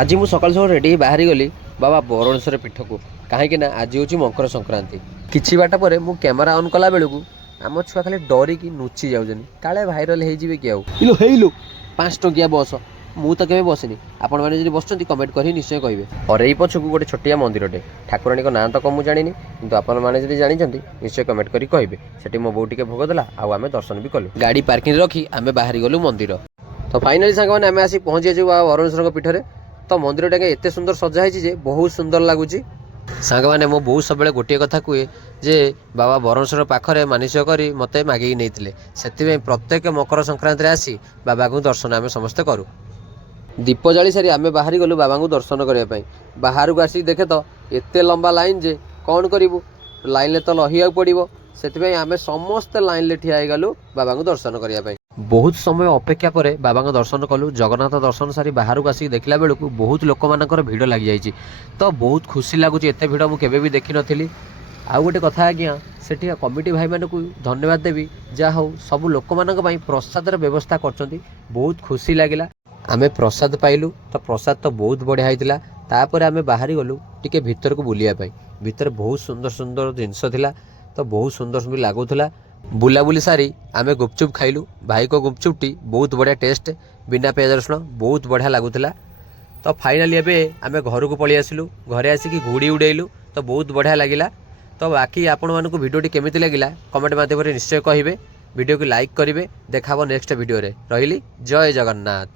आज ମୁଁ ସକାଳୁ ସକାଳୁ ରେଡ଼ି ବାହାରି ଗଲି ବାବା ବରୁଣେଶ୍ୱର ପୀଠକୁ କାହିଁକି ନା ଆଜି ହେଉଛି ମକର ସଂକ୍ରାନ୍ତି। କିଛି ବାଟ ପରେ ମୁଁ କ୍ୟାମେରା ଅନ୍ କଲା ବେଳକୁ ଆମ ଛୁଆ ଖାଲି ଡରିକି ନୁଚି ଯାଉଛନ୍ତି, କାଳେ ଭାଇରାଲ ହେଇଯିବେ କି ଆଉ। ଇଲୋ ହେଇଲୋ 5 ଟଙ୍କିଆ ବସ୍, ମୁଁ ତ କେବେ ବସିନି। ଆପଣମାନେ ଯଦି ବସୁଛନ୍ତି କମେଣ୍ଟ କରି ନିଶ୍ଚୟ କହିବେ। ଅରେଇ ପଛକୁ ଗୋଟେ ଛୋଟିଆ ମନ୍ଦିରଟେ, ଠାକୁରାଣୀଙ୍କ ନାଁ ତ ମୁଁ ଜାଣିନି, କିନ୍ତୁ ଆପଣମାନେ ଯଦି ଜାଣିଛନ୍ତି ନିଶ୍ଚୟ କମେଣ୍ଟ କରି କହିବେ। ସେଠି ମୋ ବୋଉ ଟିକେ ଭୋଗ ଦେଲା, ଆଉ ଆମେ ଦର୍ଶନ ବି କଲୁ। ଗାଡ଼ି ପାର୍କିଂରେ ରଖି ଆମେ ବାହାରି ଗଲୁ ମନ୍ଦିର। ତ ଫାଇନାଲି ସାଙ୍ଗମାନେ ଆମେ ଆସି ପହଞ୍ଚିଯାଇଛୁ ବରୁଣେଶ୍ୱରଙ୍କ ପୀଠରେ। ତ ମନ୍ଦିରଟା ଏତେ ସୁନ୍ଦର ସଜା ହେଇଛି ଯେ ବହୁତ ସୁନ୍ଦର ଲାଗୁଛି। ସାଙ୍ଗମାନେ ମୋ ବୋଉ ସବୁବେଳେ ଗୋଟିଏ କଥା କୁହେ ଯେ ବାବା ବରୁଣେଶ୍ୱର ପାଖରେ ମାନସିକ କରି ମୋତେ ମାଗିକି ନେଇଥିଲେ, ସେଥିପାଇଁ ପ୍ରତ୍ୟେକ ମକର ସଂକ୍ରାନ୍ତିରେ ଆସି ବାବାଙ୍କୁ ଦର୍ଶନ ଆମେ ସମସ୍ତେ କରୁ। ଦୀପ ଜାଳି ସାରି ଆମେ ବାହାରି ଗଲୁ ବାବାଙ୍କୁ ଦର୍ଶନ କରିବା ପାଇଁ। ବାହାରକୁ ଆସିକି ଦେଖେ ତ ଏତେ ଲମ୍ବା ଲାଇନ୍ ଯେ କ'ଣ କରିବୁ, ଲାଇନ୍ରେ ତ ରହିବାକୁ ପଡ଼ିବ। ସେଥିପାଇଁ ଆମେ ସମସ୍ତେ ଲାଇନ୍ରେ ଠିଆ ହେଇଗଲୁ ବାବାଙ୍କୁ ଦର୍ଶନ କରିବା ପାଇଁ। ବହୁତ ସମୟ ଅପେକ୍ଷା ପରେ ବାବାଙ୍କ ଦର୍ଶନ କଲୁ। ଜଗନ୍ନାଥ ଦର୍ଶନ ସାରି ବାହାରକୁ ଆସିକି ଦେଖିଲା ବେଳକୁ ବହୁତ ଲୋକମାନଙ୍କର ଭିଡ଼ ଲାଗିଯାଇଛି। ତ ବହୁତ ଖୁସି ଲାଗୁଛି, ଏତେ ଭିଡ଼ ମୁଁ କେବେ ବି ଦେଖିନଥିଲି। ଆଉ ଗୋଟେ କଥା ଆଜ୍ଞା, ସେଠି କମିଟି ଭାଇମାନଙ୍କୁ ଧନ୍ୟବାଦ ଦେବି, ଯାହା ହଉ ସବୁ ଲୋକମାନଙ୍କ ପାଇଁ ପ୍ରସାଦର ବ୍ୟବସ୍ଥା କରିଛନ୍ତି। ବହୁତ ଖୁସି ଲାଗିଲା। ଆମେ ପ୍ରସାଦ ପାଇଲୁ, ତ ପ୍ରସାଦ ତ ବହୁତ ବଢ଼ିଆ ହେଇଥିଲା। ତାପରେ ଆମେ ବାହାରି ଗଲୁ ଟିକେ ଭିତରକୁ ବୁଲିବା ପାଇଁ। ଭିତରେ ବହୁତ ସୁନ୍ଦର ସୁନ୍ଦର ଜିନିଷ ଥିଲା, ତ ବହୁତ ସୁନ୍ଦର ବି ଲାଗୁଥିଲା। ବୁଲାବୁଲି ସାରି ଆମେ ଗୁପଚୁପ୍ ଖାଇଲୁ। ଭାଇଙ୍କ ଗୁପଚୁପ୍ଟି ବହୁତ ବଢ଼ିଆ ଟେଷ୍ଟ, ବିନା ପିଆଜ ରସୁଣ, ବହୁତ ବଢ଼ିଆ ଲାଗୁଥିଲା। ତ ଫାଇନାଲି ଏବେ ଆମେ ଘରକୁ ପଳେଇ ଆସିଲୁ। ଘରେ ଆସିକି ଘୁଡ଼ି ଉଡ଼େଇଲୁ, ତ ବହୁତ ବଢ଼ିଆ ଲାଗିଲା। ତ ବାକି ଆପଣମାନଙ୍କୁ ଭିଡ଼ିଓଟି କେମିତି ଲାଗିଲା କମେଣ୍ଟ ମାଧ୍ୟମରେ ନିଶ୍ଚୟ କହିବେ। ଭିଡ଼ିଓକୁ ଲାଇକ୍ କରିବେ। ଦେଖା ହେବ ନେକ୍ସଟ ଭିଡ଼ିଓରେ। ରହିଲି, ଜୟ ଜଗନ୍ନାଥ।